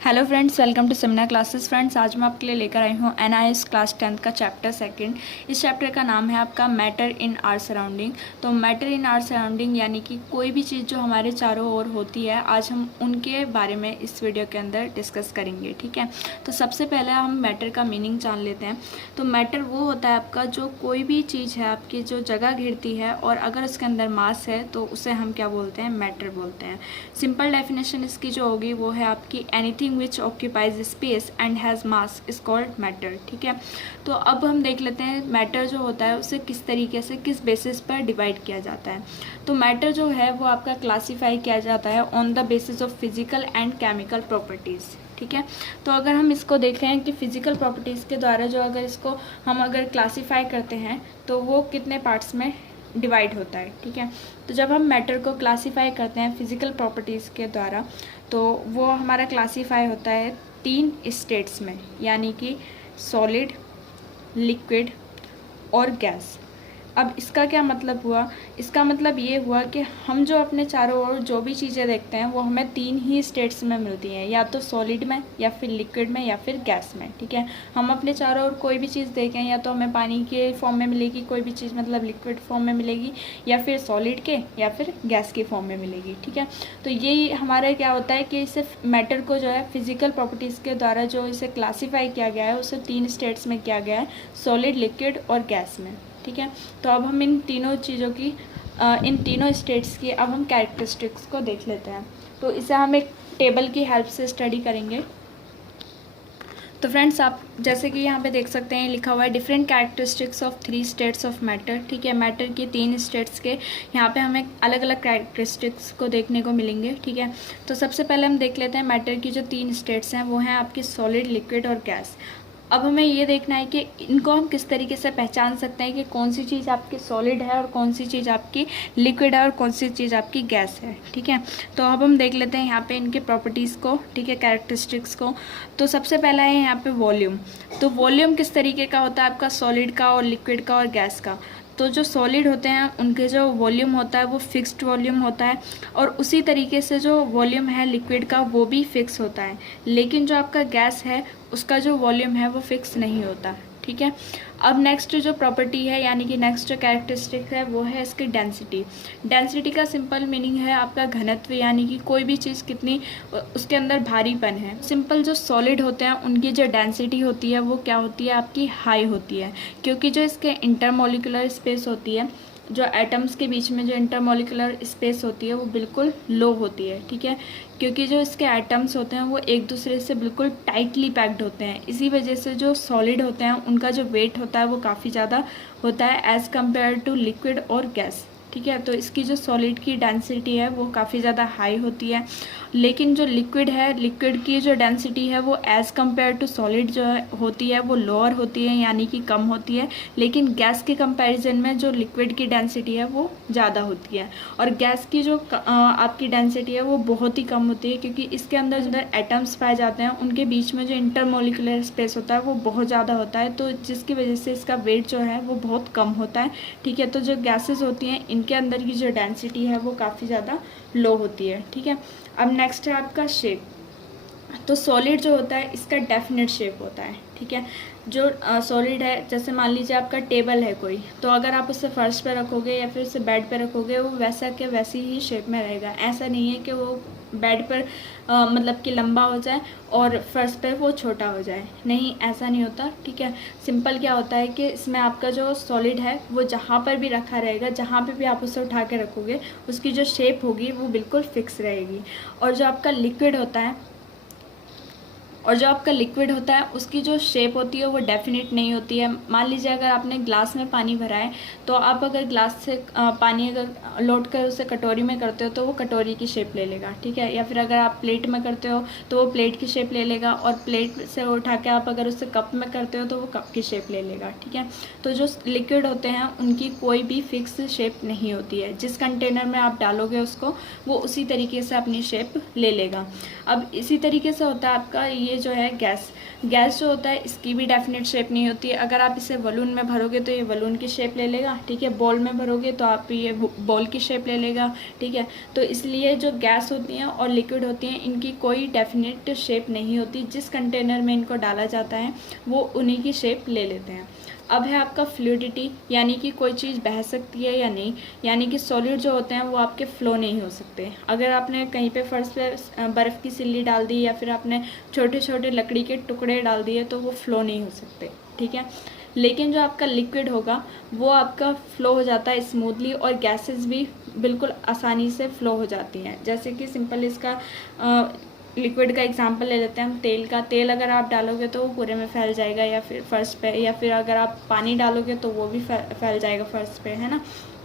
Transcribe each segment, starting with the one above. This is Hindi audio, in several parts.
Hello friends, welcome to seminar classes. Friends, आज मैं आपके लिए लेकर आई हूँ एनआईएस क्लास 10th का चैप्टर सेकंड। इस चैप्टर का नाम है आपका मैटर इन आवर सराउंडिंग। तो मैटर इन आवर सराउंडिंग यानी कि कोई भी चीज़ जो हमारे चारों ओर होती है, आज हम उनके बारे में इस वीडियो के अंदर डिस्कस करेंगे। ठीक है, तो सबसे पहले हम मैटर का मीनिंग जान लेते हैं। तो मैटर वो होता है आपका जो कोई भी चीज़ है आपकी जो जगह घेरती है और अगर उसके अंदर मास है तो उसे हम क्या बोलते हैं, मैटर बोलते हैं। सिंपल डेफिनेशन इसकी जो होगी वो है आपकी anything which occupies space and has mass is called matter। ठीक है, तो अब हम देख लेते हैं मैटर जो होता है उसे किस तरीके से किस बेसिस पर डिवाइड किया जाता है। तो मैटर जो है वो आपका क्लासीफाई किया जाता है on the basis of physical and chemical properties. ठीक है, तो अगर हम इसको देखें कि फिजिकल प्रॉपर्टीज़ के द्वारा जो अगर इसको हम अगर क्लासीफाई करते हैं तो वो कितने पार्ट्स में डिवाइड होता है। ठीक है, तो जब हम मैटर को क्लासीफाई करते हैं फिजिकल प्रॉपर्टीज़ के द्वारा तो वो हमारा क्लासीफाई होता है 3 स्टेट्स में, यानी कि सॉलिड, लिक्विड और गैस। अब इसका क्या मतलब हुआ, इसका मतलब ये हुआ कि हम जो अपने चारों ओर जो भी चीज़ें देखते हैं वो हमें 3 ही स्टेट्स में मिलती हैं, या तो सॉलिड में या फिर लिक्विड में या फिर गैस में। ठीक है, हम अपने चारों ओर कोई भी चीज़ देखें या तो हमें पानी के फॉर्म में मिलेगी, कोई भी चीज़ मतलब लिक्विड फॉर्म में मिलेगी, या फिर सॉलिड के या फिर गैस के फॉर्म में मिलेगी। ठीक है, तो ये हमारा क्या होता है कि इसे मैटर को जो है फिजिकल प्रॉपर्टीज़ के द्वारा जो इसे क्लासीफाई किया गया है उसे 3 स्टेट्स में किया गया है, सॉलिड, लिक्विड और गैस में। ठीक है, तो अब हम इन तीनों चीज़ों की इन तीनों स्टेट्स की अब हम कैरेक्टरिस्टिक्स को देख लेते हैं। तो इसे हम एक टेबल की हेल्प से स्टडी करेंगे। तो फ्रेंड्स, आप जैसे कि यहाँ पे देख सकते हैं लिखा हुआ है different characteristics of 3 states of matter. ठीक है, मैटर की 3 स्टेट्स के यहाँ पे हमें अलग अलग कैरेक्टरिस्टिक्स को देखने को मिलेंगे। ठीक है, तो सबसे पहले हम देख लेते हैं मैटर की जो 3 स्टेट्स हैं वो हैं आपकी सॉलिड, लिक्विड और गैस। अब हमें ये देखना है कि इनको हम किस तरीके से पहचान सकते हैं कि कौन सी चीज़ आपकी सॉलिड है और कौन सी चीज़ आपकी लिक्विड है और कौन सी चीज़ आपकी गैस है। ठीक है, तो अब हम देख लेते हैं यहाँ पे इनके प्रॉपर्टीज़ को। ठीक है, कैरेक्टरिस्टिक्स को। तो सबसे पहला है यहाँ पे वॉल्यूम। तो वॉल्यूम किस तरीके का होता है आपका सॉलिड का और लिक्विड का और गैस का। तो जो सॉलिड होते हैं उनके जो वॉल्यूम होता है वो फिक्स्ड वॉल्यूम होता है और उसी तरीके से जो वॉल्यूम है लिक्विड का वो भी फिक्स होता है, लेकिन जो आपका गैस है उसका जो वॉल्यूम है वो फिक्स नहीं होता। ठीक है, अब नेक्स्ट जो प्रॉपर्टी है यानी कि नेक्स्ट जो कैरेक्टरिस्टिक है वो है इसकी डेंसिटी। डेंसिटी का सिंपल मीनिंग है आपका घनत्व, यानी कि कोई भी चीज़ कितनी उसके अंदर भारीपन है। सिंपल जो सॉलिड होते हैं उनकी जो डेंसिटी होती है वो क्या होती है आपकी हाई होती है, क्योंकि जो इसके इंटरमोलिकुलर स्पेस होती है, जो एटम्स के बीच में जो इंटरमोलिकुलर स्पेस होती है वो बिल्कुल लो होती है। ठीक है, क्योंकि जो इसके एटम्स होते हैं वो एक दूसरे से बिल्कुल टाइटली पैक्ड होते हैं। इसी वजह से जो सॉलिड होते हैं उनका जो वेट होता है वो काफ़ी ज़्यादा होता है एज़ कम्पेयर टू लिक्विड और गैस। ठीक है, तो इसकी जो सॉलिड की डेंसिटी है वो काफ़ी ज़्यादा हाई होती है, लेकिन जो लिक्विड है, लिक्विड की जो डेंसिटी है वो एज़ कम्पेयर टू सॉलिड जो होती है वो लोअर होती है, यानी कि कम होती है। लेकिन गैस के कंपैरिजन में जो लिक्विड की डेंसिटी है वो ज़्यादा होती है और गैस की जो आपकी डेंसिटी है वो बहुत ही कम होती है, क्योंकि इसके अंदर एटम्स पाए जाते हैं उनके बीच में जो इंटरमोलिकुलर स्पेस होता है वो बहुत ज़्यादा होता है, तो जिसकी वजह से इसका वेट जो है वो बहुत कम होता है। ठीक है, तो जो गैसेस होती हैं इनके अंदर की जो डेंसिटी है वो काफ़ी ज़्यादा लो होती है। ठीक है, अब नेक्स्ट है आपका शेप। तो सॉलिड जो होता है इसका डेफिनेट शेप होता है। ठीक है, जो सॉलिड है, जैसे मान लीजिए आपका टेबल है कोई, तो अगर आप उसे फर्श पे रखोगे या फिर उसे बेड पे रखोगे वो वैसा के वैसी ही शेप में रहेगा। ऐसा नहीं है कि वो बेड पर मतलब कि लंबा हो जाए और फर्श पे वो छोटा हो जाए, नहीं, ऐसा नहीं होता। ठीक है, सिंपल क्या होता है कि इसमें आपका जो सॉलिड है वो जहाँ पर भी रखा रहेगा, जहाँ पे भी आप उसे उठा के रखोगे उसकी जो शेप होगी वो बिल्कुल फिक्स रहेगी। और जो आपका लिक्विड होता है उसकी जो शेप होती है वो डेफिनेट नहीं होती है। मान लीजिए अगर आपने ग्लास में पानी भरा है तो आप अगर ग्लास से पानी अगर लौट कर उसे कटोरी में करते हो तो वो कटोरी की शेप ले लेगा। ठीक है, या फिर अगर आप प्लेट में करते हो तो वो प्लेट की शेप ले लेगा, और प्लेट से उठा के आप अगर उसे कप में करते हो तो वो कप की शेप ले लेगा। ठीक है, तो जो लिक्विड होते हैं उनकी कोई भी फिक्स शेप नहीं होती है, जिस कंटेनर में आप डालोगे उसको वो उसी तरीके से अपनी शेप ले लेगा। अब इसी तरीके से होता है आपका ये ये जो है गैस जो होता है इसकी भी डेफिनेट शेप नहीं होती है। अगर आप इसे बलून में भरोगे तो ये बलून की शेप ले लेगा, ठीक है। बॉल में भरोगे तो आप ये बॉल की शेप ले लेगा, ठीक है। तो इसलिए जो गैस होती हैं और लिक्विड होती हैं इनकी कोई डेफिनेट शेप नहीं होती। जिस कंटेनर में इनको डाला जाता है वो उन्हीं की शेप ले लेते हैं। अब है आपका फ्लूइडिटी, यानी कि कोई चीज़ बह सकती है या नहीं, यानी कि सॉलिड जो होते हैं वो आपके फ़्लो नहीं हो सकते। अगर आपने कहीं पे फर्श पे बर्फ़ की सिल्ली डाल दी या फिर आपने छोटे छोटे लकड़ी के टुकड़े डाल दिए तो वो फ़्लो नहीं हो सकते, ठीक है। लेकिन जो आपका लिक्विड होगा वो आपका फ़्लो हो जाता है स्मूथली, और गैसेस भी बिल्कुल आसानी से फ़्लो हो जाती हैं। जैसे कि सिंपल इसका लिक्विड का एग्जांपल ले लेते हैं हम, तेल का। तेल अगर आप डालोगे तो वो पूरे में फैल जाएगा या फिर फर्श पे, या फिर अगर आप पानी डालोगे तो वो भी फैल जाएगा फर्श पे, है ना।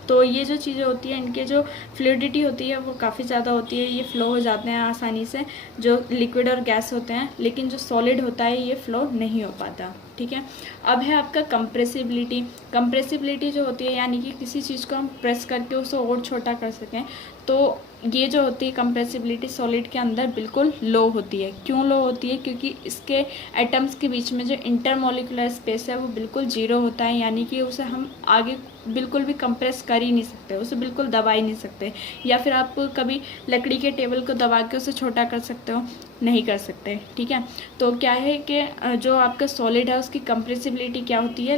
तो ये जो चीज़ें होती हैं इनके जो फ्लूइडिटी होती है वो काफ़ी ज़्यादा होती है, ये फ़्लो हो जाते हैं आसानी से जो लिक्विड और गैस होते हैं। लेकिन जो सॉलिड होता है ये फ़्लो नहीं हो पाता, ठीक है। अब है आपका कंप्रेसिबिलिटी। कंप्रेसिबिलिटी जो होती है यानी कि किसी चीज़ को हम प्रेस करके उसे और छोटा कर सकें, तो ये जो होती है कंप्रेसिबिलिटी सॉलिड के अंदर बिल्कुल लो होती है। क्यों लो होती है? क्योंकि इसके एटम्स के बीच में जो इंटरमोलिकुलर स्पेस है वो बिल्कुल जीरो होता है, यानी कि उसे हम आगे बिल्कुल भी कंप्रेस कर ही नहीं सकते, उसे बिल्कुल दबा ही नहीं सकते। या फिर आप कभी लकड़ी के टेबल को दबा के उसे छोटा कर सकते हो? नहीं कर सकते, ठीक है। तो क्या है कि जो आपका सॉलिड है उसकी कंप्रेसिबिलिटी क्या होती है,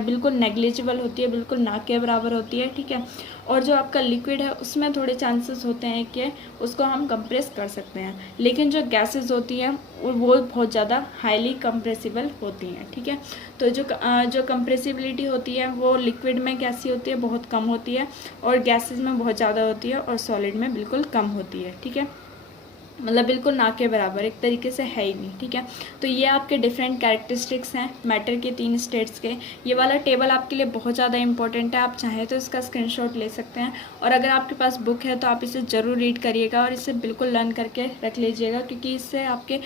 बिल्कुल नेग्लिजिबल होती है, बिल्कुल ना के बराबर होती है, ठीक है। और जो आपका लिक्विड है उसमें थोड़े चांसेस होते हैं कि उसको हम कंप्रेस कर सकते हैं, लेकिन जो गैसेस होती हैं वो बहुत ज़्यादा हाईली कंप्रेसिबल होती हैं, ठीक है। तो जो कंप्रेसिबिलिटी होती है वो लिक्विड में कैसी होती है? बहुत कम होती है, और गैसेस में बहुत ज़्यादा होती है, और सॉलिड में बिल्कुल कम होती है, ठीक है। मतलब बिल्कुल ना के बराबर, एक तरीके से है ही नहीं, ठीक है। तो ये आपके डिफरेंट कैरेक्टरिस्टिक्स हैं मैटर के 3 स्टेट्स के। ये वाला टेबल आपके लिए बहुत ज़्यादा इंपॉर्टेंट है, आप चाहें तो इसका स्क्रीनशॉट ले सकते हैं, और अगर आपके पास बुक है तो आप इसे ज़रूर रीड करिएगा और इसे बिल्कुल लर्न करके रख लीजिएगा, क्योंकि इससे आपके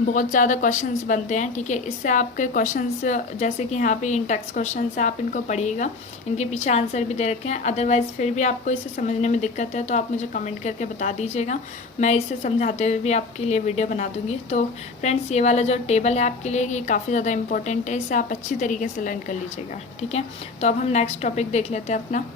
बहुत ज़्यादा क्वेश्चंस बनते हैं, ठीक है। इससे आपके क्वेश्चंस जैसे कि यहाँ पे इन टेक्स्ट क्वेश्चन है, आप इनको पढ़िएगा, इनके पीछे आंसर भी दे रखे हैं। अदरवाइज़ फिर भी आपको इसे समझने में दिक्कत है तो आप मुझे कमेंट करके बता दीजिएगा, मैं इसे समझाते हुए भी आपके लिए वीडियो बना दूंगी। तो फ्रेंड्स ये वाला जो टेबल है आपके लिए ये काफ़ी ज़्यादा इंपॉर्टेंट है, इसे आप अच्छी तरीके से लर्न कर लीजिएगा, ठीक है। तो अब हम नेक्स्ट टॉपिक देख लेते हैं अपना।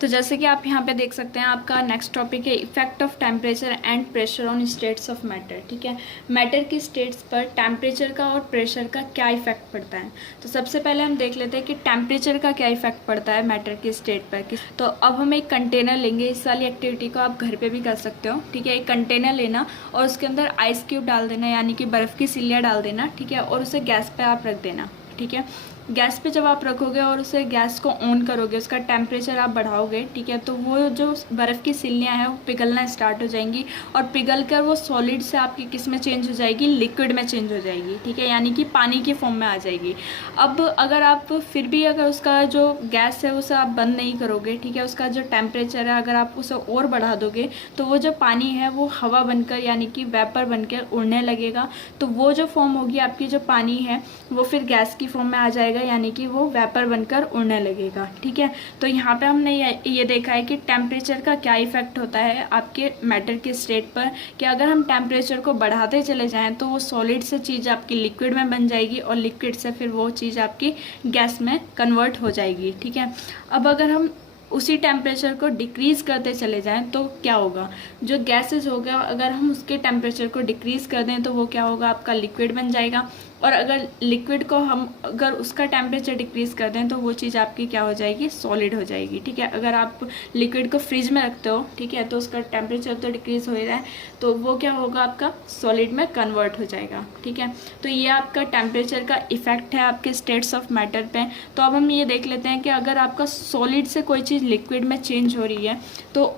तो जैसे कि आप यहाँ पे देख सकते हैं आपका नेक्स्ट टॉपिक है effect of temperature and pressure on states of matter, ठीक है। मैटर की स्टेट्स पर टेम्परेचर का और प्रेशर का क्या इफेक्ट पड़ता है। तो सबसे पहले हम देख लेते हैं कि टेम्परेचर का क्या इफेक्ट पड़ता है मैटर की स्टेट पर। तो अब हम एक कंटेनर लेंगे, इस वाली एक्टिविटी को आप घर पर भी कर सकते हो, ठीक है। एक कंटेनर लेना और उसके अंदर आइस क्यूब डाल देना, यानी कि बर्फ़ की सिल्लियाँ डाल देना, ठीक है, और उसे गैस पर आप रख देना, ठीक है। गैस पे जब आप रखोगे और उसे गैस को ऑन करोगे, उसका टेम्परेचर आप बढ़ाओगे, ठीक है, तो वो जो बर्फ़ की सिल्लियाँ हैं वो पिघलना स्टार्ट हो जाएंगी, और पिघल कर वो सॉलिड से आपकी किस में चेंज हो जाएगी? लिक्विड में चेंज हो जाएगी, ठीक है, यानी कि पानी की फॉर्म में आ जाएगी। अब अगर आप फिर भी अगर उसका जो गैस है उसे आप बंद नहीं करोगे, ठीक है, उसका जो टेम्परेचर है अगर आप उसे और बढ़ा दोगे तो वो जो पानी है वो हवा बनकर यानी कि वेपर बनकर उड़ने लगेगा। तो वो जो फॉर्म होगी आपकी जो पानी है वो फिर गैस की फॉर्म में आ जाएगा, यानी कि वो वेपर बनकर उड़ने लगेगा, ठीक है। तो यहाँ पे हमने ये देखा है कि टेम्परेचर का क्या इफेक्ट होता है आपके मैटर की स्टेट पर, कि अगर हम टेम्परेचर को बढ़ाते चले जाएं तो वो सॉलिड से चीज़ आपकी लिक्विड में बन जाएगी, और लिक्विड से फिर वो चीज़ आपकी गैस में कन्वर्ट हो जाएगी, ठीक है। अब अगर हम उसी टेम्परेचर को डिक्रीज़ करते चले जाएं तो क्या होगा? जो गैसेस हो गया अगर हम उसके टेम्परेचर को डिक्रीज़ कर दें तो वो क्या होगा? आपका लिक्विड बन जाएगा, और अगर लिक्विड को हम अगर उसका टेम्परेचर डिक्रीज़ कर दें तो वो चीज़ आपकी क्या हो जाएगी? सॉलिड हो जाएगी, ठीक है। अगर आप लिक्विड को फ्रिज में रखते हो, ठीक है, तो उसका टेम्परेचर तो डिक्रीज़ हो ही रहा है, तो वो क्या होगा? आपका सॉलिड में कन्वर्ट हो जाएगा, ठीक है। तो ये आपका टेम्परेचर का इफेक्ट है आपके स्टेट्स ऑफ मैटर पे। तो अब हम ये देख लेते हैं कि अगर आपका सॉलिड से कोई चीज़ लिक्विड में चेंज हो रही है तो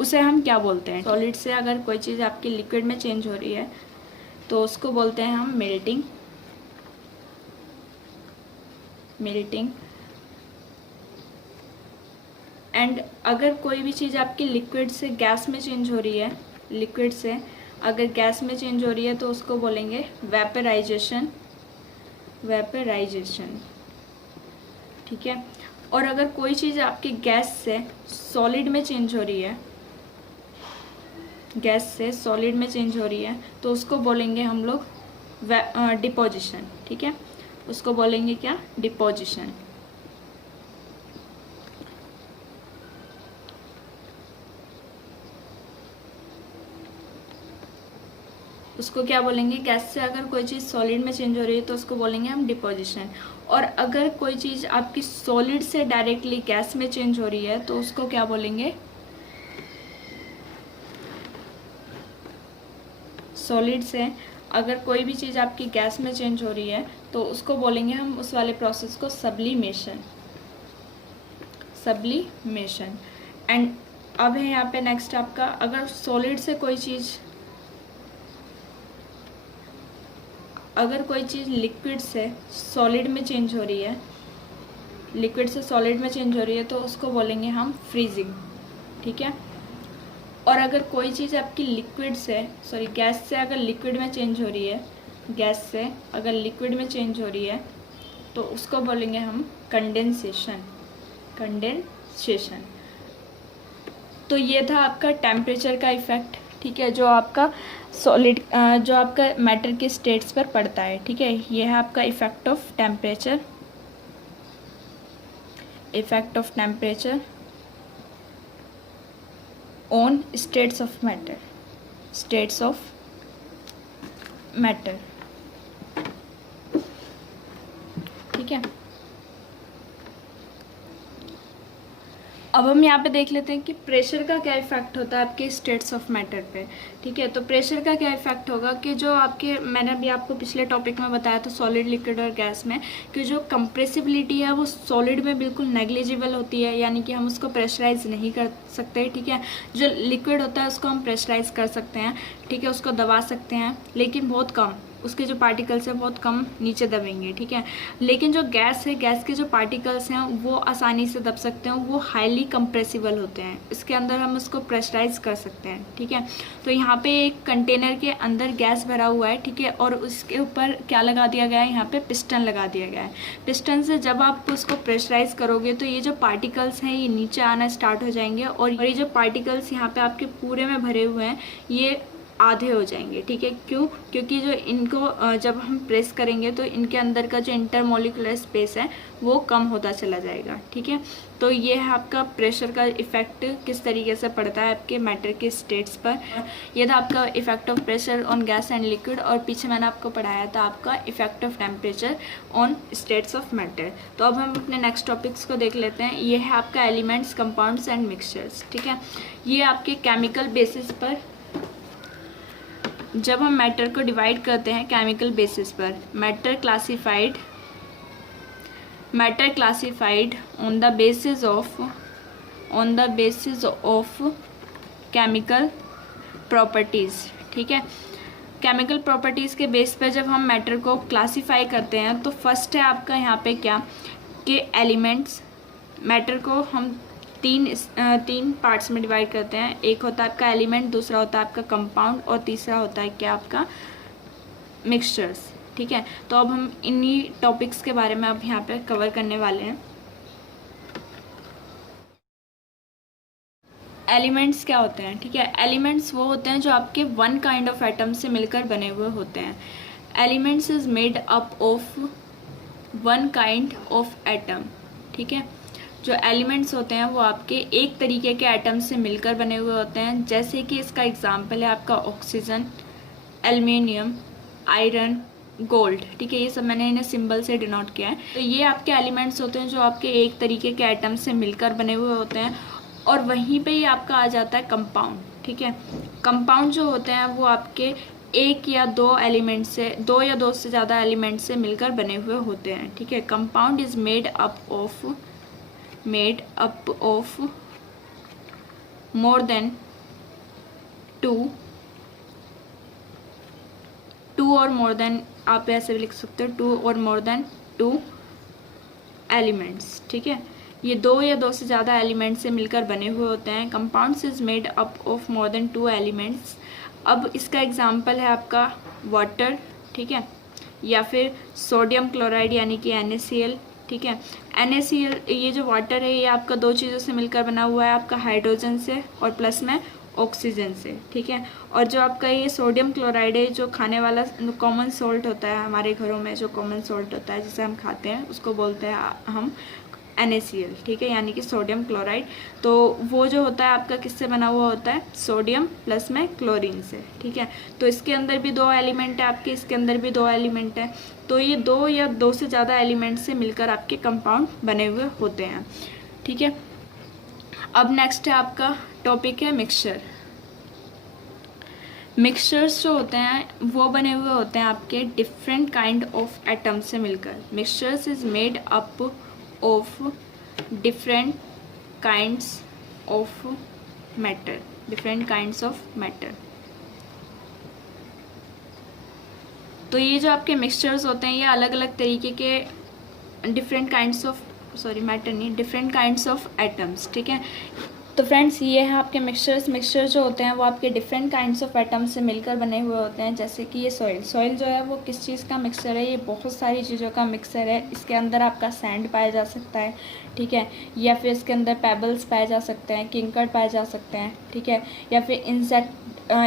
उसे हम क्या बोलते हैं? सॉलिड से अगर कोई चीज़ आपकी लिक्विड में चेंज हो रही है तो उसको बोलते हैं हम मेल्टिंग। एंड अगर कोई भी चीज़ आपकी लिक्विड से गैस में चेंज हो रही है, लिक्विड से अगर गैस में चेंज हो रही है तो उसको बोलेंगे वेपराइजेशन, ठीक है। और अगर कोई चीज़ आपकी गैस से सॉलिड में चेंज हो रही है, गैस से सॉलिड में चेंज हो रही है तो उसको बोलेंगे हम लोग डिपोजिशन, ठीक है, उसको बोलेंगे क्या, डिपोजिशन। उसको क्या बोलेंगे, गैस से अगर कोई चीज़ सॉलिड में चेंज हो रही है तो उसको बोलेंगे हम डिपोजिशन। और अगर कोई चीज़ आपकी सॉलिड से डायरेक्टली गैस में चेंज हो रही है तो उसको क्या बोलेंगे, सॉलिड से अगर कोई भी चीज़ आपकी गैस में चेंज हो रही है तो उसको बोलेंगे हम उस वाले प्रोसेस को सब्लिमेशन, सब्लिमेशन। एंड अब है यहाँ पे नेक्स्ट आपका, अगर सॉलिड से कोई चीज़, अगर कोई चीज़ लिक्विड से सॉलिड में चेंज हो रही है, लिक्विड से सॉलिड में चेंज हो रही है तो उसको बोलेंगे हम फ्रीजिंग, ठीक है। और अगर कोई चीज़ आपकी लिक्विड से, सॉरी गैस से अगर लिक्विड में चेंज हो रही है, गैस से अगर लिक्विड में चेंज हो रही है तो उसको बोलेंगे हम कंडेंसेशन, कंडेंसेशन। तो ये था आपका टेम्परेचर का इफ़ेक्ट, ठीक है, जो आपका सॉलिड, जो आपका मैटर के स्टेट्स पर पड़ता है, ठीक है। ये है आपका effect of temperature, effect of temperature on states of matter, states of matter, ठीक है। अब हम यहाँ पे देख लेते हैं कि प्रेशर का क्या इफेक्ट होता है आपके स्टेट्स ऑफ मैटर पे, ठीक है। तो प्रेशर का क्या इफेक्ट होगा कि जो आपके, मैंने अभी आपको पिछले टॉपिक में बताया था सॉलिड, लिक्विड और गैस में, कि जो कंप्रेसिबिलिटी है वो सॉलिड में बिल्कुल नेग्लिजिबल होती है, यानी कि हम उसको प्रेशराइज नहीं कर सकते, ठीक है। जो लिक्विड होता है उसको हम प्रेशराइज कर सकते हैं, ठीक है, उसको दबा सकते हैं, लेकिन बहुत कम, उसके जो पार्टिकल्स हैं बहुत कम नीचे दबेंगे, ठीक है। लेकिन जो गैस है, गैस के जो पार्टिकल्स हैं वो आसानी से दब सकते हैं, वो हाईली कंप्रेसिबल होते हैं, इसके अंदर हम उसको प्रेशराइज कर सकते हैं, ठीक है। तो यहाँ पे एक कंटेनर के अंदर गैस भरा हुआ है, ठीक है, और उसके ऊपर क्या लगा दिया गया है, यहाँ पे पिस्टन लगा दिया गया है। पिस्टन से जब आप उसको प्रेशराइज करोगे तो ये जो पार्टिकल्स हैं ये नीचे आना स्टार्ट हो जाएंगे, और ये जो पार्टिकल्स यहाँ पे आपके पूरे में भरे हुए हैं ये आधे हो जाएंगे, ठीक है। क्यों, क्योंकि जो इनको जब हम प्रेस करेंगे तो इनके अंदर का जो इंटरमोलिकुलर स्पेस है वो कम होता चला जाएगा, ठीक है। तो ये है आपका प्रेशर का इफेक्ट किस तरीके से पड़ता है आपके मैटर के स्टेट्स पर। यह था आपका effect of pressure on gas and liquid, और पीछे मैंने आपको पढ़ाया था आपका effect of temperature on states of matter. तो अब हम अपने नेक्स्ट टॉपिक्स को देख लेते हैं। ये है आपका एलिमेंट्स, कंपाउंड्स एंड मिक्सचर्स, ठीक है। ये आपके केमिकल बेसिस पर, जब हम मैटर को डिवाइड करते हैं केमिकल बेसिस पर, matter classified on the basis of chemical properties, ठीक है। केमिकल प्रॉपर्टीज़ के बेस पर जब हम मैटर को क्लासीफाई करते हैं तो फर्स्ट है आपका यहाँ पे क्या, कि एलिमेंट्स, मैटर को हम तीन पार्ट्स में डिवाइड करते हैं। एक होता है आपका एलिमेंट, दूसरा होता है आपका कंपाउंड, और तीसरा होता है क्या, आपका मिक्सचर्स, ठीक है। तो अब हम इन्हीं टॉपिक्स के बारे में अब यहाँ पे कवर करने वाले हैं। एलिमेंट्स क्या होते हैं, ठीक है। एलिमेंट्स वो होते हैं जो आपके वन काइंड ऑफ एटम से मिलकर बने हुए होते हैं। Elements is made up of one kind of atom, ठीक है। जो एलिमेंट्स होते हैं वो आपके एक तरीके के एटम से मिलकर बने हुए होते हैं, जैसे कि इसका एग्जांपल है आपका ऑक्सीजन, एल्युमिनियम, आयरन, गोल्ड, ठीक है। ये सब मैंने इन्हें सिंबल से डिनोट किया है। तो ये आपके एलिमेंट्स होते हैं जो आपके एक तरीके के एटम से मिलकर बने हुए होते हैं। और वहीं पे ही आपका आ जाता है कंपाउंड, ठीक है। कंपाउंड जो होते हैं वो आपके एक या दो एलिमेंट से, दो या दो से ज़्यादा एलिमेंट से मिलकर बने हुए होते हैं, ठीक है। Compound is made up of more than two और मोर देन, आप ऐसे भी लिख सकते हो, 2 और मोर देन 2 एलिमेंट्स, ठीक है। ये दो या दो से ज़्यादा एलिमेंट से मिलकर बने हुए होते हैं। Compounds is made up of more then 2 elements. अब इसका एग्जांपल है आपका वाटर, ठीक है, या फिर सोडियम क्लोराइड यानी कि NaCl, ठीक है। NaCl, ये जो वाटर है ये आपका दो चीज़ों से मिलकर बना हुआ है, आपका हाइड्रोजन से और प्लस में ऑक्सीजन से, ठीक है। और जो आपका ये सोडियम क्लोराइड है, जो खाने वाला कॉमन सॉल्ट होता है हमारे घरों में, जो कॉमन सॉल्ट होता है जिसे हम खाते हैं, उसको बोलते हैं हम NaCl, ठीक है, यानी कि सोडियम क्लोराइड। तो वो जो होता है आपका किससे बना हुआ होता है, सोडियम प्लस में क्लोरीन से, ठीक है। तो इसके अंदर भी 2 एलिमेंट है आपके, इसके अंदर भी 2 एलिमेंट है। तो ये 2 या 2 से ज़्यादा एलिमेंट से मिलकर आपके कंपाउंड बने हुए होते हैं, ठीक है। अब नेक्स्ट है आपका टॉपिक है मिक्सचर। मिक्सचर्स जो होते हैं वो बने हुए होते हैं आपके डिफरेंट काइंड ऑफ एटम से मिलकर। Mixtures is made up of different kinds of matter, different kinds of matter. तो ये जो आपके मिक्सचर्स होते हैं ये अलग अलग तरीके के डिफरेंट काइंड्स ऑफ मैटर नहीं, डिफरेंट काइंड्स ऑफ एटम्स, ठीक है। तो फ्रेंड्स ये है आपके मिक्सचर जो होते हैं वो आपके डिफरेंट काइंड्स ऑफ एटम्स से मिलकर बने हुए होते हैं। जैसे कि ये सॉइल जो है वो किस चीज़ का मिक्सचर है, ये बहुत सारी चीज़ों का मिक्सचर है। इसके अंदर आपका सैंड पाया जा सकता है, ठीक है, या फिर इसके अंदर पेबल्स पाए जा सकते हैं, किंकर पाए जा सकते हैं, ठीक है, या फिर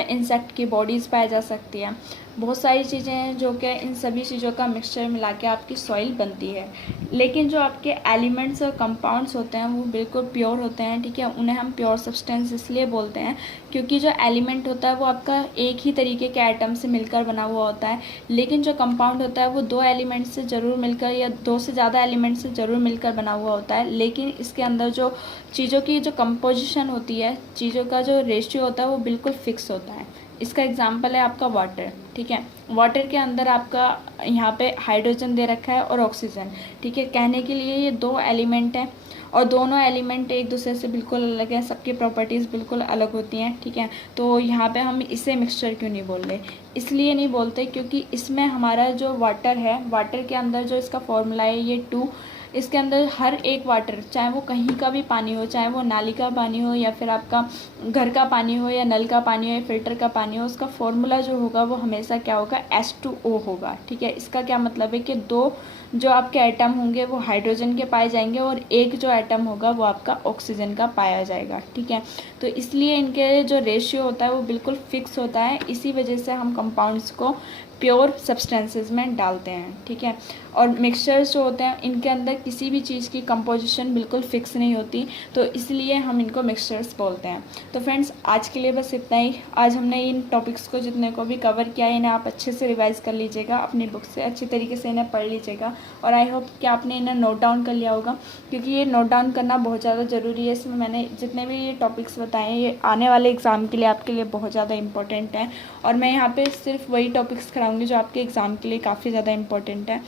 इंसेक्ट की बॉडीज़ पाई जा सकती है। बहुत सारी चीज़ें हैं जो कि इन सभी चीज़ों का मिक्सचर मिला के आपकी सॉइल बनती है। लेकिन जो आपके एलिमेंट्स और कंपाउंड्स होते हैं वो बिल्कुल प्योर होते हैं, ठीक है। उन्हें हम प्योर सब्सटेंस इसलिए बोलते हैं क्योंकि जो एलिमेंट होता है वो आपका एक ही तरीके के एटम से मिलकर बना हुआ होता है। लेकिन जो कंपाउंड होता है वो 2 एलिमेंट से ज़रूर मिलकर या 2 से ज़्यादा एलिमेंट से ज़रूर मिलकर बना हुआ होता है। लेकिन इसके अंदर जो चीज़ों की जो कंपोजिशन होती है, चीज़ों का जो रेशियो होता है वो बिल्कुल फिक्स होता है। इसका एग्जाम्पल है आपका वाटर, ठीक है। वाटर के अंदर आपका यहाँ पे हाइड्रोजन दे रखा है और ऑक्सीजन, ठीक है। कहने के लिए ये 2 एलिमेंट हैं और दोनों एलिमेंट एक दूसरे से बिल्कुल अलग हैं, सबकी प्रॉपर्टीज़ बिल्कुल अलग होती हैं, ठीक है। तो यहाँ पे हम इसे मिक्सचर क्यों नहीं बोल रहे, इसलिए नहीं बोलते क्योंकि इसमें हमारा जो वाटर है, वाटर के अंदर जो इसका फॉर्मूला है ये 2, इसके अंदर हर एक वाटर, चाहे वो कहीं का भी पानी हो, चाहे वो नाली का पानी हो या फिर आपका घर का पानी हो या नल का पानी हो या फिल्टर का पानी हो, उसका फॉर्मूला जो होगा वो हमेशा क्या होगा, H2O होगा, ठीक है। इसका क्या मतलब है कि 2 जो आपके एटम होंगे वो हाइड्रोजन के पाए जाएंगे और एक जो एटम होगा वो आपका ऑक्सीजन का पाया जाएगा, ठीक है। तो इसलिए इनके जो रेशियो होता है वो बिल्कुल फिक्स होता है। इसी वजह से हम कंपाउंड्स को प्योर सब्सटेंसेस में डालते हैं, ठीक है। और मिक्सचर्स जो होते हैं इनके अंदर किसी भी चीज़ की कंपोजिशन बिल्कुल फिक्स नहीं होती, तो इसलिए हम इनको मिक्सचर्स बोलते हैं। तो फ्रेंड्स आज के लिए बस इतना ही। आज हमने इन टॉपिक्स को जितने को भी कवर किया है इन्हें आप अच्छे से रिवाइज़ कर लीजिएगा, अपनी बुक से अच्छी तरीके से इन्हें पढ़ लीजिएगा और आई होप कि आपने इन्हें नोट डाउन कर लिया होगा, क्योंकि ये नोट डाउन करना बहुत ज़्यादा ज़रूरी है। इसमें मैंने जितने भी ये टॉपिक्स बताए हैं ये आने वाले एग्ज़ाम के लिए आपके लिए बहुत ज़्यादा इंपॉर्टेंट है और मैं यहाँ पर सिर्फ वही टॉपिक्स कराऊँगी जो आपके एग्ज़ाम के लिए काफ़ी ज़्यादा इंपॉर्टेंट है।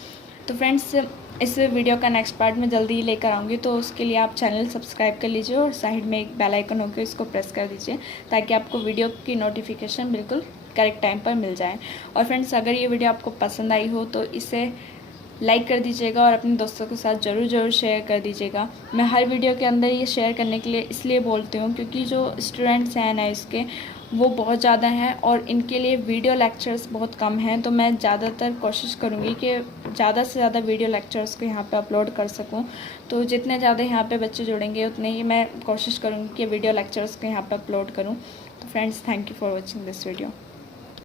तो फ्रेंड्स इस वीडियो का नेक्स्ट पार्ट में जल्दी ही लेकर आऊँगी, तो उसके लिए आप चैनल सब्सक्राइब कर लीजिए और साइड में एक बेल आइकन होकर इसको प्रेस कर दीजिए ताकि आपको वीडियो की नोटिफिकेशन बिल्कुल करेक्ट टाइम पर मिल जाए। और फ्रेंड्स अगर ये वीडियो आपको पसंद आई हो तो इसे लाइक कर दीजिएगा और अपने दोस्तों के साथ ज़रूर शेयर कर दीजिएगा। मैं हर वीडियो के अंदर ये शेयर करने के लिए इसलिए बोलती हूँ क्योंकि जो स्टूडेंट्स हैं ना इसके वो बहुत ज़्यादा हैं और इनके लिए वीडियो लेक्चर्स बहुत कम हैं, तो मैं ज़्यादातर कोशिश करूँगी कि ज़्यादा से ज़्यादा वीडियो लेक्चर्स को यहाँ पे अपलोड कर सकूँ। तो जितने ज़्यादा यहाँ पे बच्चे जुड़ेंगे उतने ही मैं कोशिश करूँगी कि वीडियो लेक्चर्स को यहाँ पे अपलोड करूँ। तो friends thank you for watching this video.